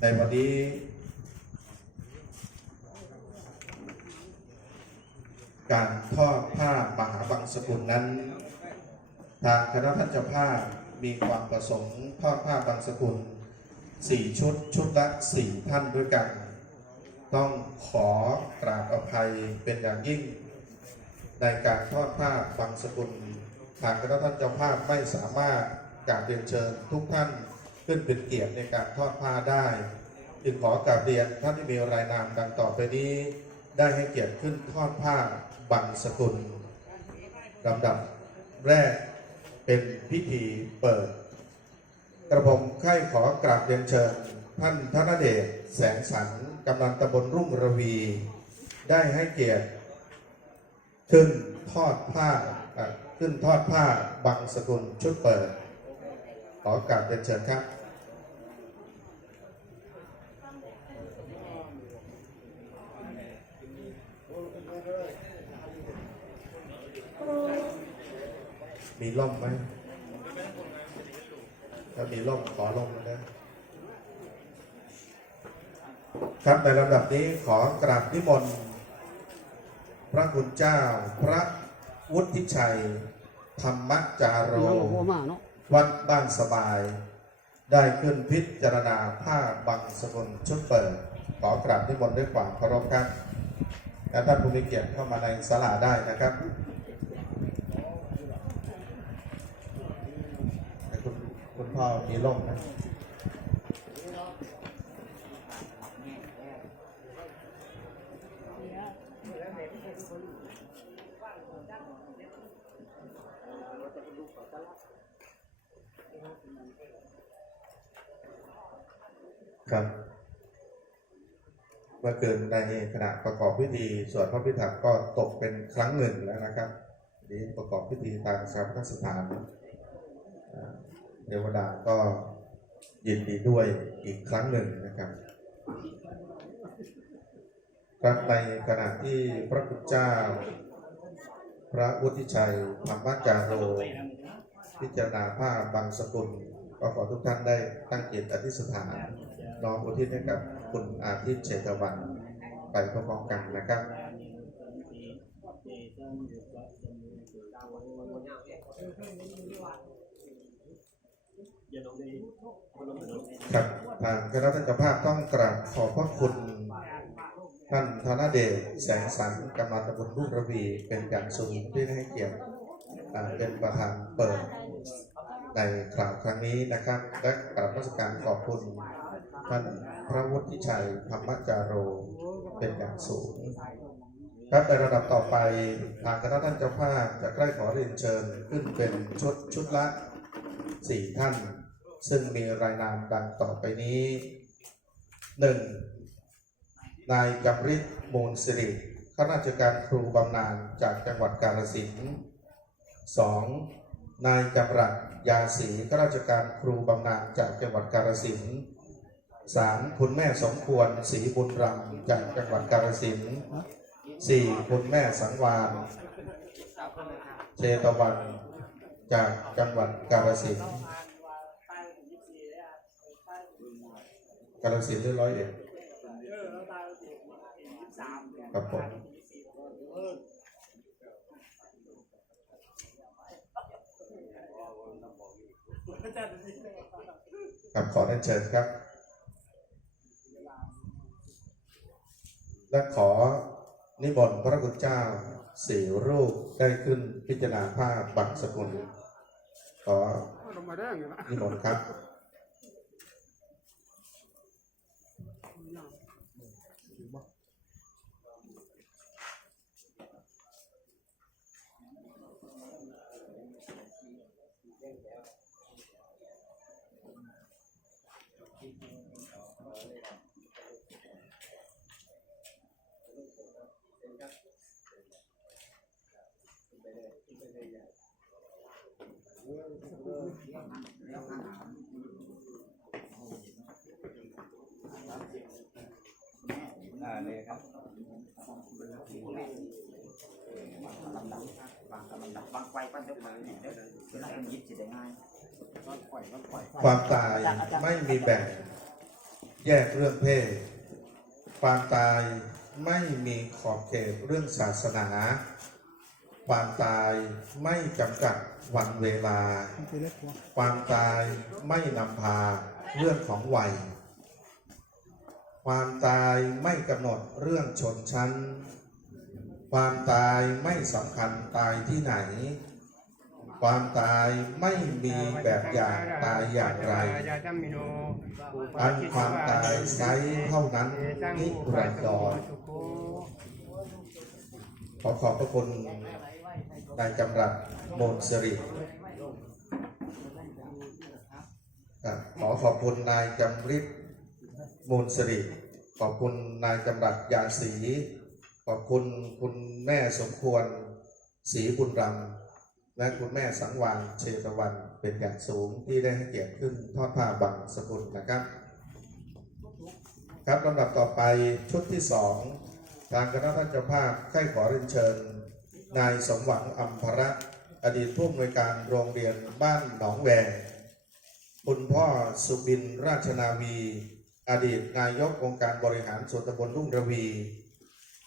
ในวันนี้การทอดผ้ามหาบังสกุลนั้น ทางคณะท่านเจ้าภาพมีความประสงค์ทอดผ้าบางสกุลสี่ชุดชุดละสี่ท่านด้วยกัน ต้องขอกราบอภัยเป็นอย่างยิ่ง ในการทอดผ้าบางสกุลทางคณะท่านเจ้าภาพไม่สามารถกราบเรียนเชิญทุกท่าน ขึ้นเป็นเกียรติในการทอดผ้าได้ จึงขอกราบเรียนท่านที่มีรายนามดังต่อไปนี้ ได้ให้เกียรติขึ้นทอดผ้าบังสกุลลำดับแรกเป็นพิธีเปิด กระผมใคร่ขอกราบเรียนเชิญ ท่านธนเดชแสงสันกำนันตำบลรุ่งระวี ได้ให้เกียรติขึ้นทอดผ้าขึ้นทอดผ้าบังสกุลชุดเปิด ขอกราบเรียนเชิญครับ มีล่มไหมถ้ามีล่มขอล่มนะ ครับในลำดับนี้ขอกราบนิมนต์พระคุณเจ้า พระวุฒิชัย ธรรมจาโรเดี๋ยวเราพอมาเนาะวัดบ้านสบาย ได้ขึ้นพิจารณาผ้าบังสกุลชุดเปิด ขอกราบนิมนต์ด้วยความเคารพครับและท่านผู้มีเกียรติเข้ามาในศาลาได้นะครับแต่คุณคุณ พ่อมีร่มนะครับเมื่อเกินในขณะประกอบพิธีสวดพระพิธรรมก็ตกเป็นครั้งหนึ่งแล้วนะครับนี้ประกอบพิธีทางสถาปนสถาน เทวดาก็ยินดีด้วยอีกครั้งหนึ่งนะครับครับในขณะที่พระพุทธเจ้า พระวุฒิชัยธรรมจารโรพิจารณาผ้าบางสกุลก็ขอทุกท่านได้ตั้งจิตอธิษฐานน้อมอุทิศให้กับคุณอาทิตย์เฉตวันไปพร้อมๆกันนะครับ ครับทางคณะท่านเจ้าภาพต้องกราบขอบพระคุณ ท่านธนเดชแสงสันกำนันตำบลรุ่งระวีเป็นอย่างสูงที่ได้ให้เกียรติเป็นประธานเปิดในคราวครั้งนี้นะครับ และกราบนมัสการขอบคุณ ท่านพระวุฒิชัยธรรมจารโรเป็นอย่างสูง ครับในระดับต่อไปทางคณะท่านเจ้าภาพจะใกล้ขอเรียนเชิญขึ้นเป็นชุดชุดละสี่ท่าน ซึ่งมีรายนามดังต่อไปนี้หนึ่งนายจำริดมูลสิริข้าราชการครูบำนาญจากจังหวัดกาฬสินธุ์สองนายจำรัดยาศรีข้าราชการครูบำนาญจากจังหวัดกาฬสินธุ์สามคุณแม่สมควรศรีบุญรำจากจังหวัดกาฬสินธุ์สี่คุณแม่สังวานเชตวันจากจังหวัดกาฬสินธุ์ กาฬสินหรือร้อยเอ็ดครับผมครับขอเรียนเชิญครับ และขอนิมนต์พระคุณเจ้าสี่รูปได้ขึ้นพิจารณาภาพบัตรสกุลขอนะนิมนต์ครับ ครับบางกำลังดับบางไปเจ้าขายเนี่ยเดี๋ยวเวลาเป็นยิบจะได้ง่ายปล่อยมันปล่อยความตายไม่มีแบ่ง แยกเรื่องเพศ ความตาย ไม่มีขอบเขตเรื่องศาสนา ความตายไม่จำกัดวันเวลา ความตายไม่นำพาเรื่องของวัย ความตายไม่กำหนดเรื่องชนชั้น ความตายไม่สำคัญตายที่ไหน ความตายไม่มีแบบอย่างตายอย่างไร อันความตายไซเท่านั้นนิรันดรขอขอบพระคุณนายจำรัดโมนสิริครับขอขอบคุณนายจำริดมูลสิริ ขอบคุณนายจำรัดยาศรีขอบคุณคุณแม่สมควรศรีบุญรำ และคุณแม่สังวานเชตวันเป็นอย่างสูงที่ได้ให้เกียรติขึ้นทอดผ้าบังสกุลนะครับ ครับลำดับต่อไปชุดที่สองทางคณะท่านเจ้าภาพใคร่ขอเรียนเชิญ นายสมหวังอัมพระอดีตผู้อำนวยการโรงเรียนบ้านหนองแวงคุณพ่อสุบินราชนาวี อดีตนายกองค์การบริหารส่วนตำบลรุ่งระวี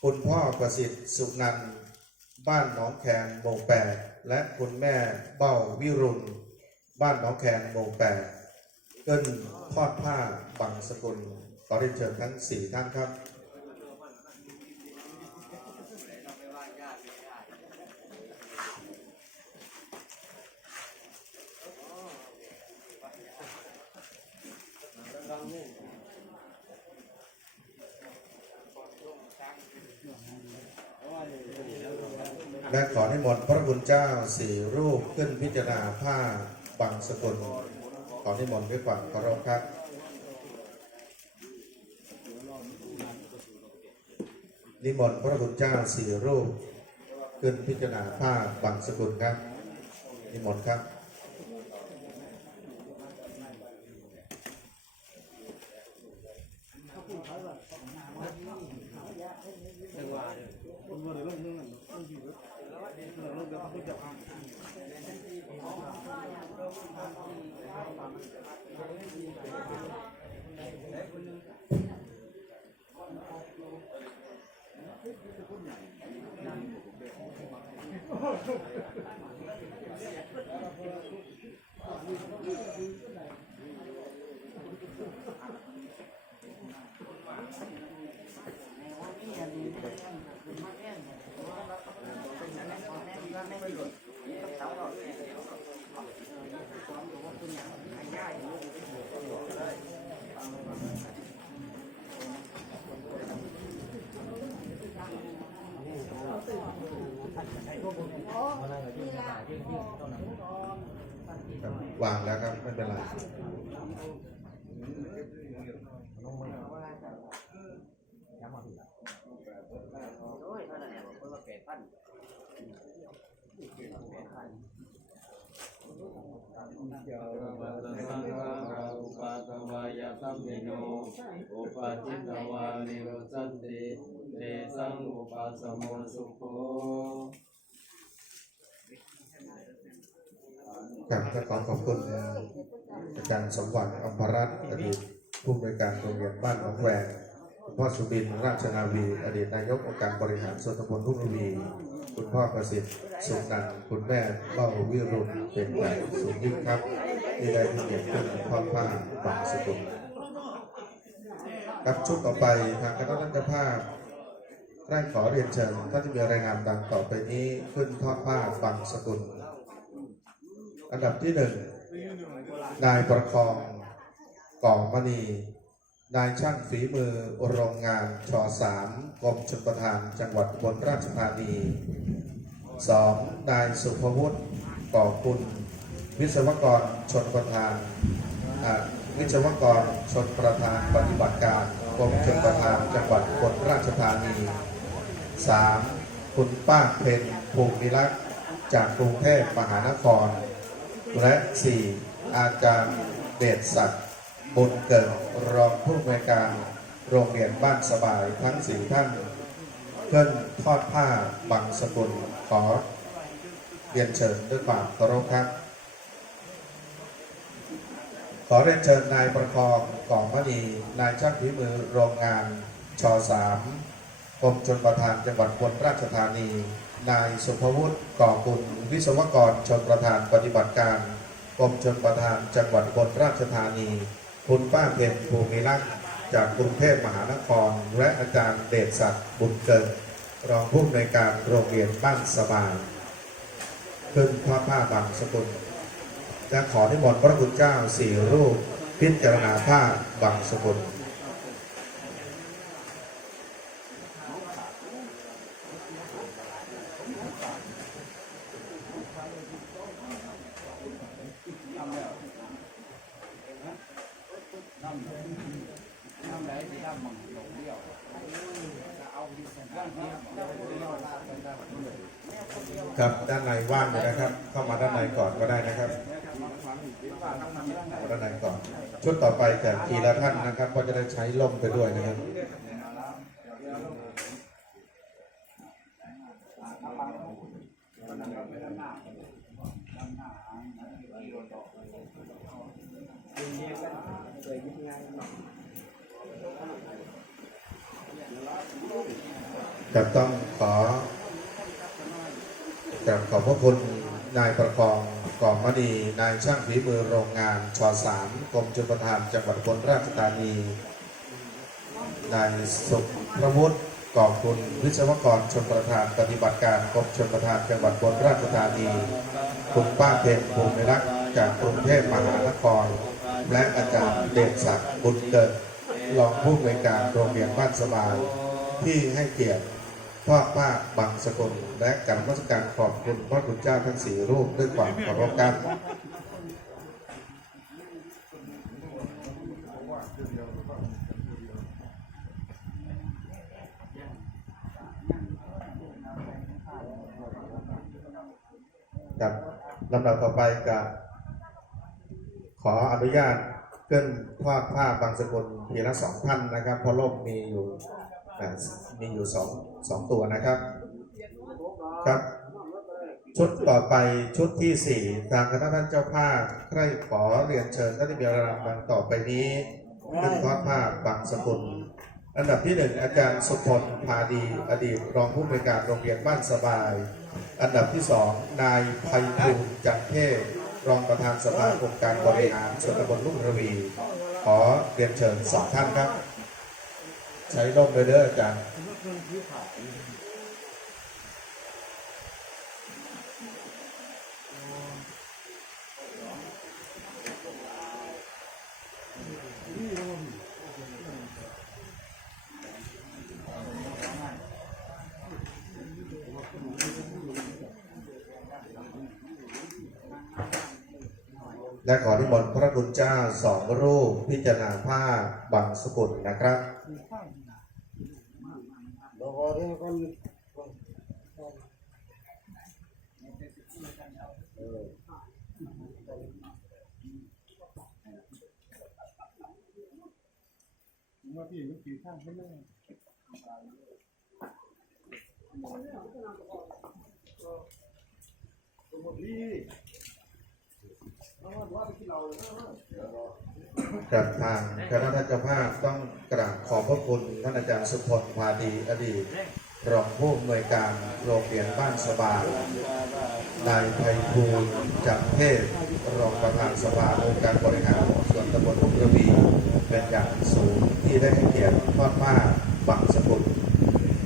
คุณพ่อประสิทธิ์สุนัน บ้านหนองแคนหมู่แปด และคุณแม่เบ้าวิรุณ บ้านหนองแคนหมู่แปดเกินทอดผ้าบังสกุลขอเรียนเชิญทั้งสี่ท่านครับ และขอให้มนต์พระคุณเจ้าสี่รูปขึ้นพิจารณาผ้าบังสกุลขอให้มนต์ด้วยความเคารพครับนิมนต์พระคุณเจ้าสี่รูป ขึ้นพิจารณาผ้าบังสกุลครับนิมนต์ครับ Oh, no. วางแล้วครับไม่เป็นไรสัมเโนอุปาทิตวานิโรสันติเตสังอุปาสโมสุโข ครับก็ขอขอบคุณอาจารย์สมหวังอัมพรัตน์อดีตผู้อำนวยการโรงเรียนบ้านหนองแวงคุณพ่อสุบินราชนาวี อดีตนายกองค์การบริหารส่วนตำบลรุ่งลีคุณพ่อประสิทธิ์สุนันท์คุณแม่เล่าวิรุณเป็นใหญ่สูงยิ่งครับที่ได้เกียรติขึ้นทอดผ้าบางสกุลครับชุดต่อไปทางคณะนักภาพได้ขอเรียนเชิญท่านที่มีรายงานดังต่อไปนี้ขึ้นทอดผ้าบางสกุล อันดับที่หนึ่งนายประคองก่องมณี นายช่างฝีมือโรงงานชอสามกรมชลประทานจังหวัดอุบลราชธานีสองนายสุภวุฒิก่อคุณ วิศวกรชนประทานอ่าวิศวกรชนประทานปฏิบัติการกรมชลประทานจังหวัดอุบลราชธานีสามคุณป้าเพนภูมิรักษ์จากกรุงเทพมหานคร และ 4. อาจารย์เดชศักดิ์บุญเกิดรองผู้อำนวยการโรงเรียนบ้านสบายทั้งสี่ท่านเพื่อนทอดผ้าบังสกุลขอเรียนเชิญด้วยความเคารพครับ ขอเรียนเชิญนายประคองกองมณีนายช่างฝีมือโรงงานชสามกรมชนประทานจังหวัดอุบลราชธานี นายสุภวุฒิ ก่อกุลวิศวกรชนประธานปฏิบัติการกรมชนประทานจังหวัดบลราชธานี คุณป้าเพ็ญภูมิรักษ์จากกรุงเทพมหานคร และอาจารย์เดชศักดิ์บุญเกิดรองผู้อำนวยการโรงเรียนบ้านสบายขึ้นผ้าผ้าบางสกุลจะขอที่มนต์พระคุณเจ้าสี่รูปพิจารณาผ้าบางสกุล ครับด้านในว่างอยู่นะครับ เข้ามาด้านในก่อนก็ได้นะครับเอาด้านในก่อน ชุดต่อไปจากทีละท่านนะครับก็จะได้ใช้ล่มไปด้วยนะครับ กับต้องขอกราบขอบพระคุณนายประกองกองมณีนายช่างฝีมือโรงงานชอสามกรมชลประทานจังหวัดอุบลราชธานีนายสุพระวุฒกองคุณวิศวกรชนประธานปฏิบัติการกรมชลประทานจังหวัดอุบลราชธานี คุณป้าเพ็ญภูมิรักจากกรุงเทพมหานคร และอาจารย์เดชศักดิ์บุญเกิด รองผู้อำนวยการโรงเรียนบ้านสบายที่ให้เกียรติทอดผ้าบางสกุลและกรรมสการขอบคุณพระคุณเจ้าทั้งสี่รูปด้วยความเคารพกันครับลำดับต่อไปกับขออนุญาต เกินทอดผ้าบางสกุลทียงละสองท่านนะครับเพราะร่มมีอยู่มีอยู่สองสองตัวนะครับครับ ชุดต่อไปชุดที่สี่ทางคณะท่านเจ้าภาพใครขอเรียนเชิญท่านที่มีรางวัลต่อไปนี้ขึ้นทอดผ้าบางสกุลอันดับที่หนึ่งอาจารย์สุพลพาดี อดีตรองผู้อำนวยการโรงเรียนบ้านสบาย อันดับที่สองนายไพฑูรย์จันเทพ รองประธานสภาองค์การบริหารส่วนตำบลลุ่งระวี ขอเรียนเชิญสองท่านครับ ใช้ร่มเลยเด้ออาจารย์ และขอที่มนต์พระคุณเจ้าสองรูปพิจารณาผ้าบางสกุลนะครับกั บทางคณะท่านเจ้าภาพต้องกราบขอบพระคุณท่านอาจารย์สุพลพาดีอดีตรองผู้อำนวยการโรงเรียนบ้านสบายนายไพฑูรย์จักเทพรองประธานสภาองค์การบริหารส่วนตำบลลุกระวีเป็นอย่างสูงที่ได้ให้เกียรติทอดผ้าบังสกุล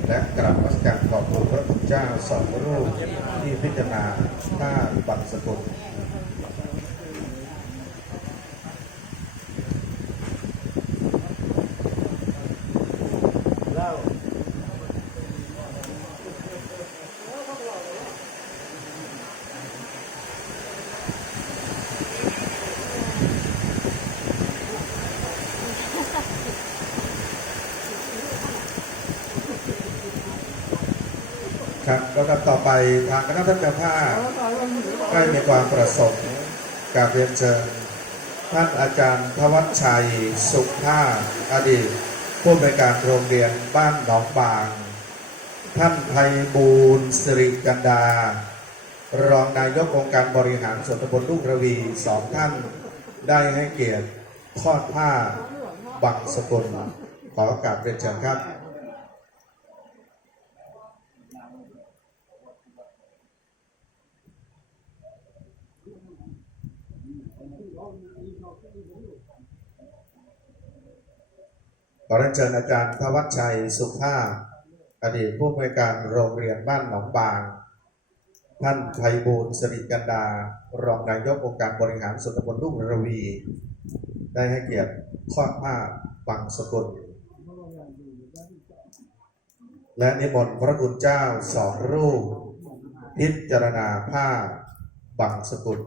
และกราบนมัสการขอบคุณพระคุณเจ้าสองรูปที่พิจารณาผ้าบังสกุล ครับแล้วก็ต่อไปทางคณะท่านเจ้าภาพได้มีความประสงค์กับเรียนเชิญท่านอาจารย์ทวัชชัยสุขท่าอดีตผู้อำนวยการโรงเรียนบ้านหนองบาง ท่านไพบูลย์สิริกันดา รองนายกองค์การบริหารส่วนตำบลลูกระวีสองท่านได้ให้เกียรติทอดผ้าบังสกุลขอโอกาสเรียนเชิญครับ อเรียนเชิญอาจารย์ทวัชชัยสุภาพอดีตผู้อำนวยการโรงเรียนบ้านหนองบาง ท่านไพบูลย์สิริกันดา รองนายกองค์การบริหารส่วนตำบลลุ่งระวี ได้ให้เกียรติทอดผ้าบังสกุล และนิมนต์พระคุณเจ้าสองรูป พิจารณาผ้าบังสกุล